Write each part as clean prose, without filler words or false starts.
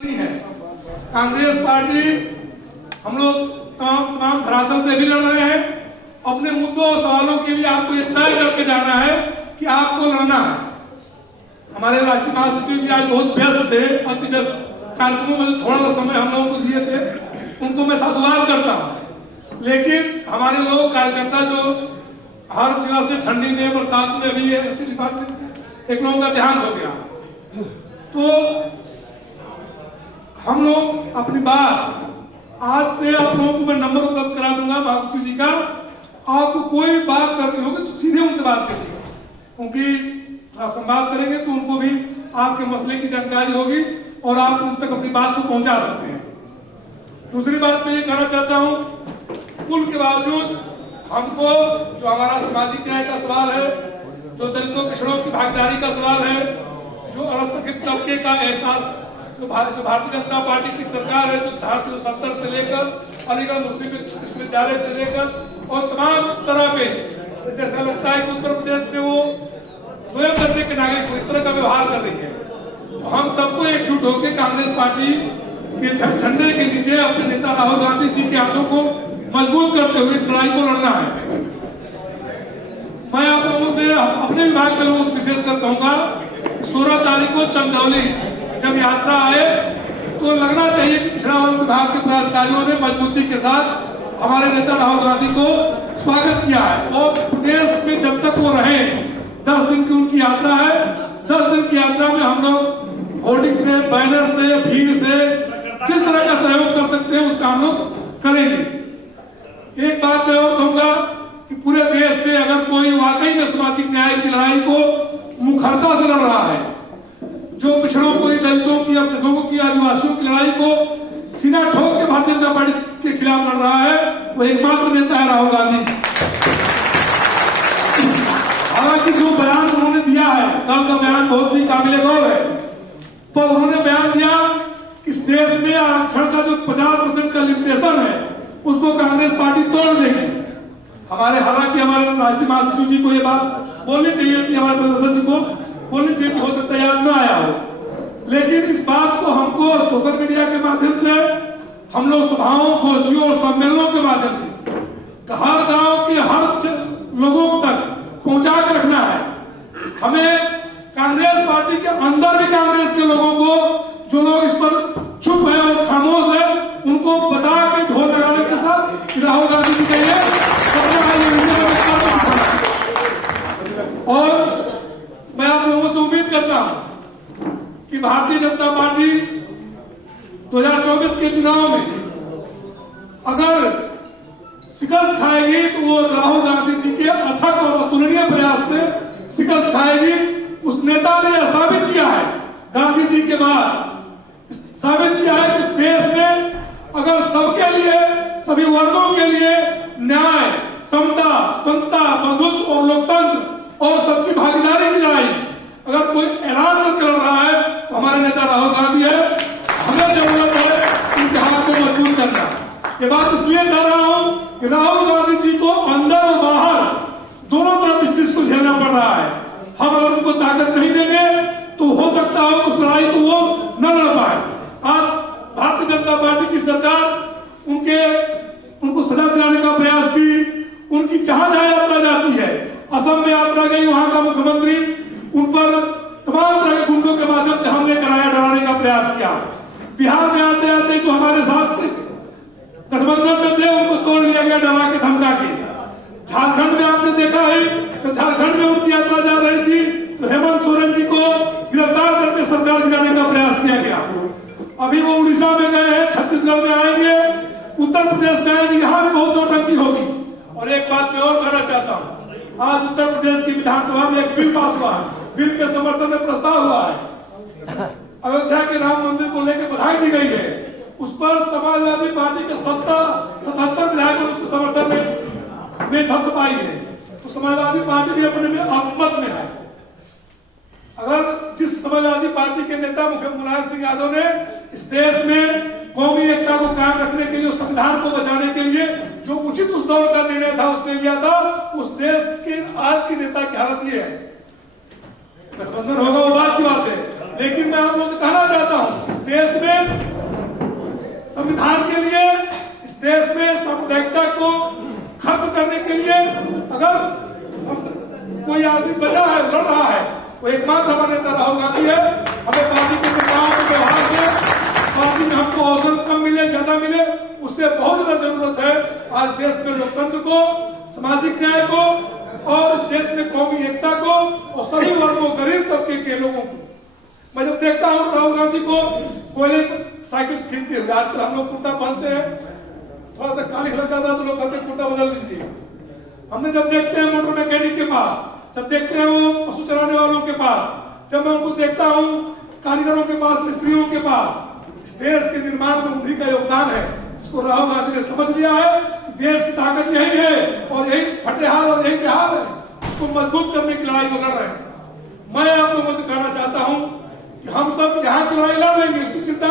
है कांग्रेस पार्टी। हम लोग तमाम धरातल पे भी लड़ रहे हैं। अपने मुद्दों और सवालों के लिए आपको ये तय करके जाना है कि आपको लड़ना है। हमारे राष्ट्रीय महासचिव जी आज बहुत व्यस्त थे, अति व्यस्त कार्यक्रमों में थोड़ा सा समय हम लोगों को दिए थे, उनको मैं साधुवाद करता हूँ। लेकिन हमारे लोग कार्यकर्ता जो हर जगह से ठंडी में बरसात में भी ऐसी बात एक लोगों का ध्यान हो गया, तो हम लोग अपनी बात आज से आप लोगों को मैं नंबर उपलब्ध करा दूंगा महासचिव जी का। आपको कोई बात करनी होगी तो सीधे उनसे बात करिएगा, क्योंकि संवाद करेंगे तो उनको भी आपके मसले की जानकारी होगी और आप उन तक अपनी बात को पहुंचा सकते हैं। दूसरी बात मैं ये कहना चाहता हूं, कुल के बावजूद हमको जो हमारा सामाजिक न्याय का सवाल है, जो दलितों पिछड़ों की भागीदारी का सवाल है, जो अल्पसंख्यक तबके का एहसास, जो भारतीय जनता पार्टी की सरकार है, जो धारा 370 से लेकर अलीगढ़ मुस्लिम विश्वविद्यालय से लेकर और तमाम तरह पे जैसा लगता है कि उत्तर प्रदेश में वो स्वयं दर्जे के नागरिक को इस तरह का व्यवहार कर रही है, तो हम सबको एकजुट होकर कांग्रेस पार्टी के झंडे के नीचे अपने नेता राहुल गांधी जी के हाथों को मजबूत करते हुए इस लड़ाई को लड़ना है। मैं आप लोगों से अपने विभाग के लोगों से विशेषकर कहूंगा, 16 तारीख को चंदौली जब यात्रा आए तो लगना चाहिए कि पिछड़ा वर्ग विभाग के पदाधिकारियों ने मजबूती के साथ हमारे नेता राहुल गांधी को स्वागत किया है और प्रदेश में जब तक वो रहे, 10 दिन की उनकी यात्रा है। 10 दिन की यात्रा में हम लोग होर्डिंग से, बैनर से, भीड़ से जिस तरह का सहयोग कर सकते हैं उसका हम लोग करेंगे। एक बात मैं और कहूंगा कि पूरे देश में अगर कोई वाकई में सामाजिक न्याय की लड़ाई को मुखरता से लड़ रहा है, जो पिछड़ों को, दलितों की, अल्पसंख्यकों की, आदिवासियों की लड़ाई को सीना ठोक के भारतीय जनता पार्टी के खिलाफ लड़ रहा है, वो एकमात्र नेता है राहुल गांधी। हालांकि जो बयान उन्होंने दिया है, कल का बयान बहुत ही काबिल गौर है, तो उन्होंने बयान दिया कि इस देश में आरक्षण का जो 50% का लिमिटेशन है उसको कांग्रेस पार्टी तोड़ देगी। हालांकि हमारे राष्ट्रीय महासचिव जी को ये बात बोलनी चाहिए थी, हमारे प्रधानमंत्री जी को बोलनी चाहिए कि हो सकता है याद न आया हो, लेकिन इस बात को हमको सोशल मीडिया के माध्यम से, हम लोग सभाओं, गोष्ठियों और सम्मेलनों के माध्यम से हर गांव के हर लोगों तक पहुंचा के रखना है। हमें कांग्रेस पार्टी के अंदर भी कांग्रेस के लोगों को, जो लोग इस पर चुप है और खामोश है, उनको बता के ढोल लगाने के साथ राहुल गांधी जी के लिए और मैं आप लोगों से उम्मीद करता हूं कि भारतीय जनता पार्टी 2024 के चुनाव में अगर शिकस्त खाएगी तो वो राहुल गांधी जी के अथक और अतुलनीय प्रयास से शिकस्त खाएगी। उस नेता ने यह साबित किया है, गांधी जी के बाद साबित किया है कि इस देश में अगर सबके लिए, सभी वर्गों के लिए न्याय, समता, स्वतंत्रता, बंधुत्व और लोकतंत्र और सबकी भागीदारी की लड़ाई अगर कोई ऐलान करके लड़ रहा है तो हमारे नेता राहुल गांधी है। हमें जरूरत है इनके हाथ को मजबूत करना। ये बात इसलिए कह रहा हूं कि राहुल गांधी जी को अंदर और बाहर दोनों तरफ इस चीज को झेलना पड़ रहा है। हम अगर उनको ताकत नहीं देंगे तो हो सकता है उस लड़ाई को वो न लड़ पाए। आज भारतीय जनता पार्टी की सरकार उनको सजा दिलाने का प्रयास की, उनकी जहां जहां यात्रा जाती है, असम में यात्रा गई, वहां का मुख्यमंत्री उन पर तमाम तरह के गुंडों के माध्यम से हमले कराया, डराने का प्रयास किया। बिहार में आते आते जो हमारे साथ गठबंधन में थे उनको तोड़ लिया गया, डरा के, धमका के। झारखंड में आपने देखा है तो झारखंड में उनकी यात्रा जा रही थी तो हेमंत सोरेन जी को गिरफ्तार करके सरकार गिराने का प्रयास किया गया। अभी वो उड़ीसा में गए हैं, छत्तीसगढ़ में आएंगे, उत्तर प्रदेश में आएंगे, यहाँ भी बहुत नौटंकी होगी। और एक बात मैं और कहना चाहता हूँ, आज उत्तर प्रदेश की विधानसभा में एक बिल पास हुआ है, बिल के समर्थन में प्रस्ताव हुआ है, अयोध्या के राम मंदिर को लेकर बधाई दी गई है। उस पर समाजवादी पार्टी के 77 विधायकों ने उसके समर्थन में धक्का पाई है, तो समाजवादी पार्टी भी अपने में अपमत में है। अगर जिस समाजवादी पार्टी के नेता मुख्यमंत्री मुलायम सिंह यादव ने इस देश में कौमी एकता को कायम रखने के लिए, संविधान को बचाने के लिए जो उचित उस दौर का निर्णय था उसने लिया था, उस देश के आज के नेता की हालत ये है। गठबंधन होगा वो बात की बात है, लेकिन मैं आप लोगों से कहना चाहता हूं, इस देश में संविधान के लिए, इस देश में सांप्रदायिकता को खत्म करने के लिए अगर कोई आदमी बचा है, लड़ रहा है, वो एकमात्र हमारा नेता राहुल गांधी है। हमें पार्टी के नेताओं के व्यवहार से पार्टी में हमको अवसर कम मिले ज्यादा मिले, उससे बहुत ज्यादा जरूरत है आज देश में लोकतंत्र को, सामाजिक न्याय को और इस देश में कौमी एकता को और सभी वर्गों, गरीब तबके के लोगों को। मैं जब देखता हूँ राहुल गांधी को कोयले साइकिल खींचते हुए, आजकल हम लोग कुर्ता पहनते हैं, थोड़ा सा काली लग जाता है तो लोग कहते हैं कुर्ता बदल लीजिए। हमने जब देखते हैं मोटर मैकेनिक के पास, जब देखते हैं वो पशु चराने वालों के पास, जब मैं उनको देखता हूँ कारीगरों के पास, मिस्त्रियों के पास, इस देश के निर्माण में उन्हीं का योगदान है। इसको राहुल गांधी ने समझ लिया है कि देश की ताकत यही है और यही फटेहाल और यही बिहार है, इसको मजबूत करने की लड़ाई को लड़ रहे हैं। मैं आप लोगों से कहना चाहता हूँ कि हम सब यहाँ की लड़ाई लड़ लेंगे, इसकी चिंता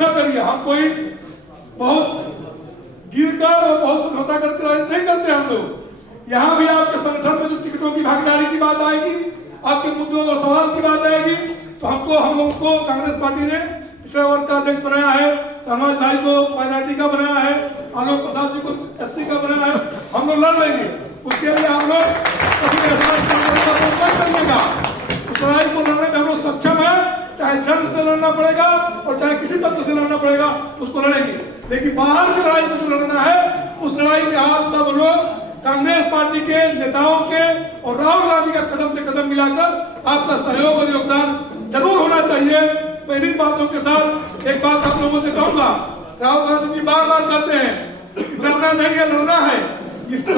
न करिए। हम कोई बहुत गिरकर और बहुत समझौता करके नहीं करते हम लोग। यहाँ भी आपके संगठन में जो टिकटों की भागीदारी की बात आएगी, आपके मुद्दों और सवाल की बात आएगी, तो हम लोगों को कांग्रेस पार्टी ने पिछड़ा वर्ग का अध्यक्ष बनाया है, शहनाज भाई को माइनॉरिटी का बनाया है, आलोक प्रसाद जी को एससी का बनाया है। हम लोग लड़ लेंगे, उसके लिए हम लोग करिएगा। उस लड़ाई को लड़ने में हम लोग सक्षम है, चाहे जंग से लड़ना पड़ेगा और चाहे किसी तंत्र से लड़ना पड़ेगा, उसको लड़ेंगे। लेकिन बाहर की लड़ाई को जो लड़ना है, उस लड़ाई में आप सब लोग कांग्रेस पार्टी के नेताओं के और राहुल गांधी का कदम से कदम मिलाकर आपका सहयोग और योगदान जरूर होना चाहिए। मैं इन्हीं बातों के साथ एक बात आप लोगों से कहूंगा, राहुल गांधी जी बार बार कहते हैं लड़ना नहीं है, लड़ना है। इस